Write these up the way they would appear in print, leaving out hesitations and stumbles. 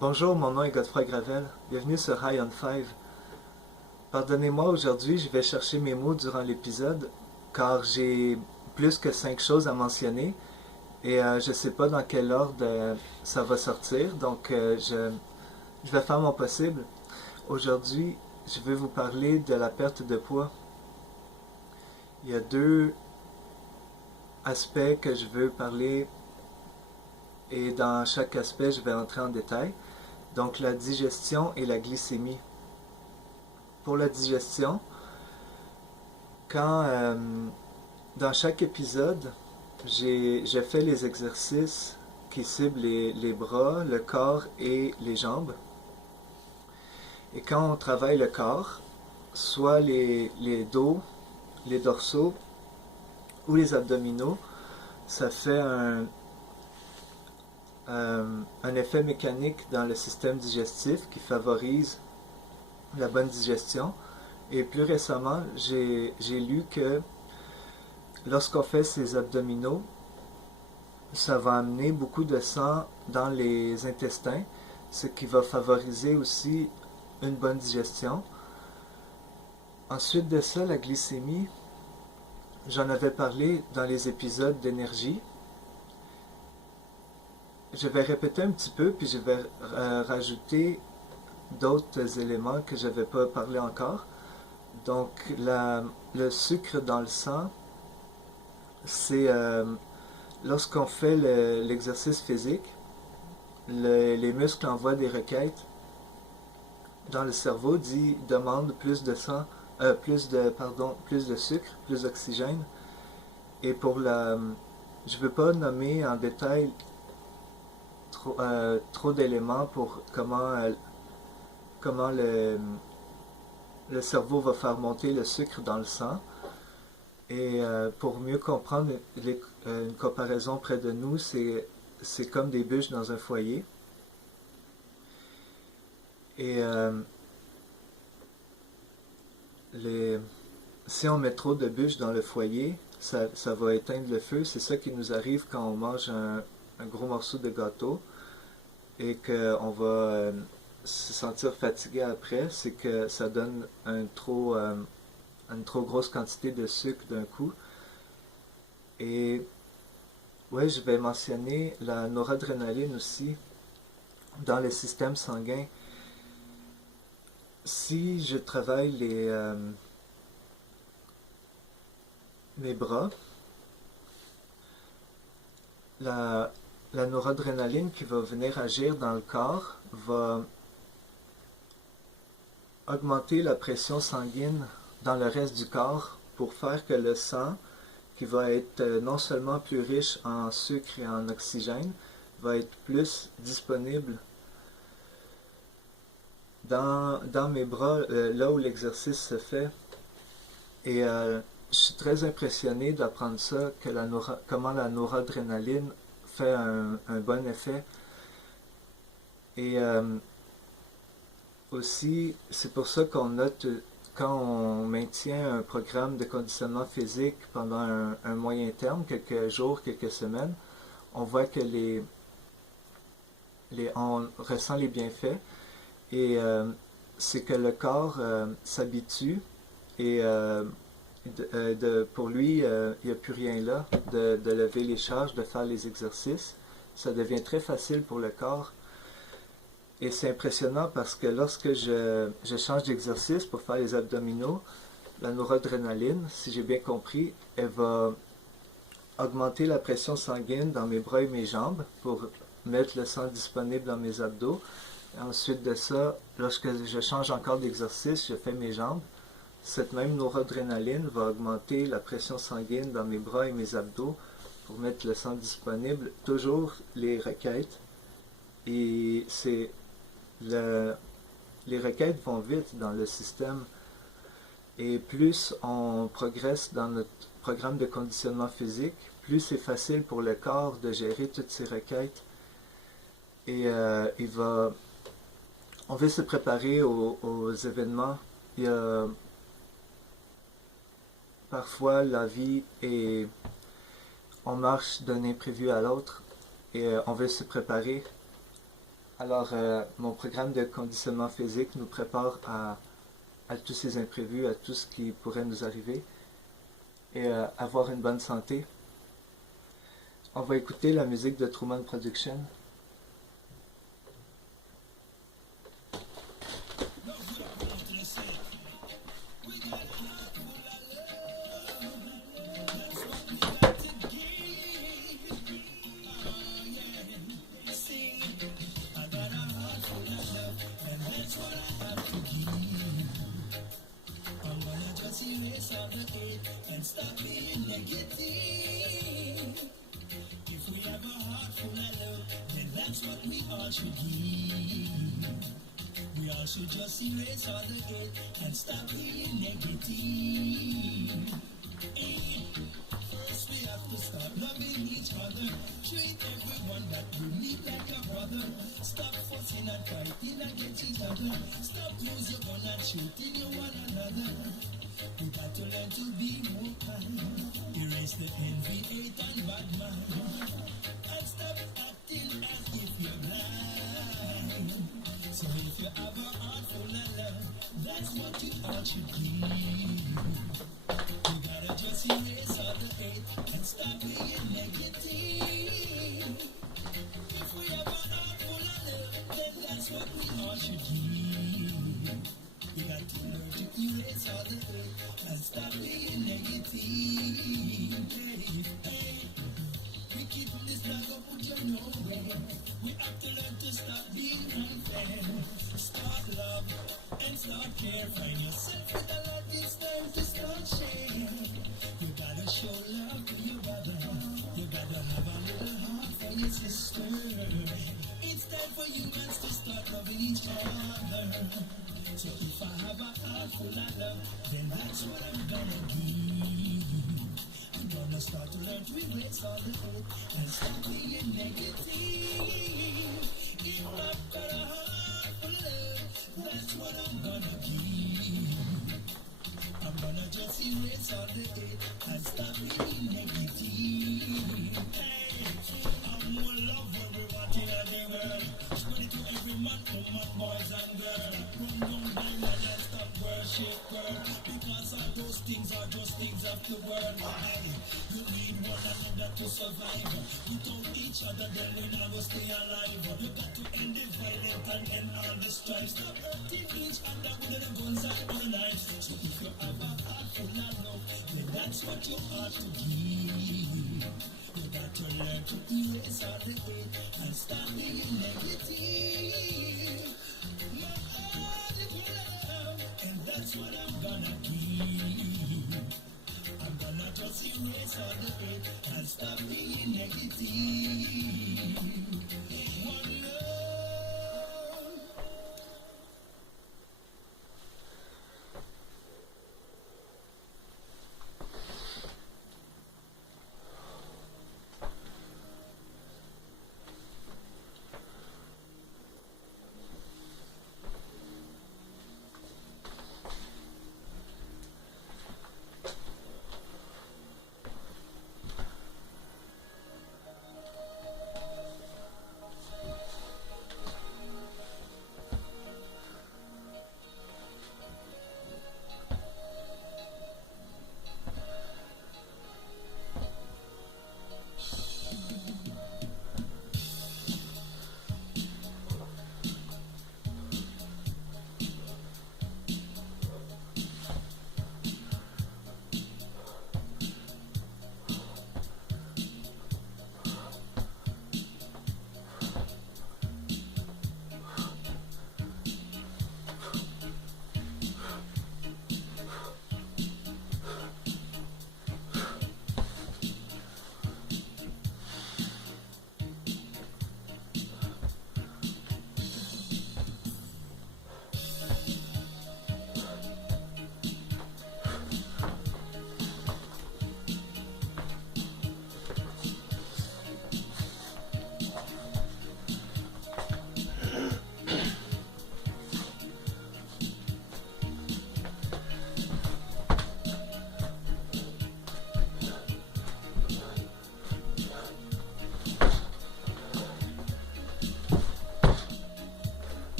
Bonjour, mon nom est Godefroy Gravel. Bienvenue sur High on Five. Pardonnez-moi, aujourd'hui, je vais chercher mes mots durant l'épisode, car j'ai plus que 5 choses à mentionner et je ne sais pas dans quel ordre ça va sortir, donc je vais faire mon possible. Aujourd'hui, je vais vous parler de la perte de poids. Il y a deux aspects que je veux parler et dans chaque aspect, je vais entrer en détail. Donc la digestion et la glycémie. Pour la digestion, quand dans chaque épisode, j'ai fait les exercices qui ciblent les bras, le corps et les jambes. Et quand on travaille le corps, soit les dos, les dorsaux ou les abdominaux, ça fait un effet mécanique dans le système digestif qui favorise la bonne digestion. Et plus récemment, j'ai lu que lorsqu'on fait ces abdominaux, ça va amener beaucoup de sang dans les intestins, ce qui va favoriser aussi une bonne digestion. Ensuite de ça, la glycémie, j'en avais parlé dans les épisodes d'énergie. Je vais répéter un petit peu, puis je vais rajouter d'autres éléments que je n'avais pas parlé encore. Donc, le sucre dans le sang, c'est lorsqu'on fait l'exercice physique, les muscles envoient des requêtes dans le cerveau, demandent plus de sang, plus de sucre, plus d'oxygène. Et je ne veux pas nommer en détail trop d'éléments pour comment le cerveau va faire monter le sucre dans le sang. Et pour mieux comprendre une comparaison près de nous, c'est comme des bûches dans un foyer. Et si on met trop de bûches dans le foyer, ça va éteindre le feu. C'est ça qui nous arrive quand on mange un gros morceau de gâteau et qu'on va se sentir fatigué après. C'est que ça donne une trop grosse quantité de sucre d'un coup. Et ouais, je vais mentionner la noradrénaline aussi dans le système sanguin. Si je travaille mes bras, la, la noradrénaline qui va venir agir dans le corps va augmenter la pression sanguine dans le reste du corps pour faire que le sang, qui va être non seulement plus riche en sucre et en oxygène, va être plus disponible dans mes bras, là où l'exercice se fait. Et je suis très impressionné d'apprendre ça, comment la noradrénaline fait un bon effet. Et aussi, c'est pour ça qu'on note, quand on maintient un programme de conditionnement physique pendant un moyen terme, quelques jours, quelques semaines, on voit que on ressent les bienfaits et c'est que le corps s'habitue et pour lui, il n'y a plus rien là, de lever les charges, de faire les exercices. Ça devient très facile pour le corps. Et c'est impressionnant parce que lorsque je change d'exercice pour faire les abdominaux, la noradrénaline, si j'ai bien compris, elle va augmenter la pression sanguine dans mes bras et mes jambes pour mettre le sang disponible dans mes abdos. Et ensuite de ça, lorsque je change encore d'exercice, je fais mes jambes. Cette même noradrénaline va augmenter la pression sanguine dans mes bras et mes abdos pour mettre le sang disponible. Toujours les requêtes. Et les requêtes vont vite dans le système. Et plus on progresse dans notre programme de conditionnement physique, plus c'est facile pour le corps de gérer toutes ces requêtes. Et on veut se préparer aux événements. Il y a parfois la vie et on marche d'un imprévu à l'autre et on veut se préparer. Alors, mon programme de conditionnement physique nous prépare à tous ces imprévus, à tout ce qui pourrait nous arriver et avoir une bonne santé. On va écouter la musique de Truman Production. Should just erase all the hate and stop being negative. First we have to start loving each other. Treat everyone that you meet like a brother. Stop fussing and fighting against each other. Stop lose your gun and shooting you one another. We got to learn to be more kind. Erase the envy, hate and bad mind. And stop acting as if you're blind. So if you have a heart full of love, that's what you all should be. You gotta just erase all the hate and stop being negative. If we have a heart full of love, then that's what we all should be. We got to learn to erase all the hate and stop being negative. Hey, we keep this bag up with your no way. We have to learn to stop being unfair. Start love and start care. Find yourself in the Lord. It's time to start share. You gotta show love to your brother. You gotta have a little heart for your sister. It's time for humans to start loving each other. So if I have a heart full of love, then that's what I'm gonna give. I'm gonna start to learn to erase all the hate and stop being negative. If I've got a heart full of love, that's what I'm gonna give. I'm gonna just erase all the hate and stop being negative. Hey, I'm more love when we want in the world. Spread it to every man, woman, boys and girls. Run down diamond and stop worship girl. Because all those things are just things of the world. Hey, you need one another to survive. Without each other, then we never stay alive. You got to end the violence and end all the strife. Stop hurting each other with the guns and the knives. So if you have a heart full of love, then that's what you ought to give. You got to learn to erase all the hate and stop being negative. My heart is full of love, and that's what I'm gonna give. I'm gonna just erase all the hate and stop being negative. One love.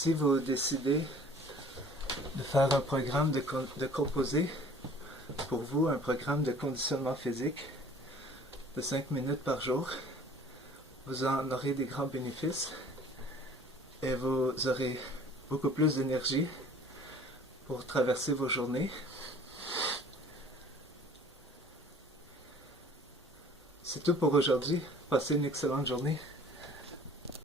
Si vous décidez de faire un programme de composer, pour vous, un programme de conditionnement physique de 5 minutes par jour, vous en aurez des grands bénéfices et vous aurez beaucoup plus d'énergie pour traverser vos journées. C'est tout pour aujourd'hui. Passez une excellente journée.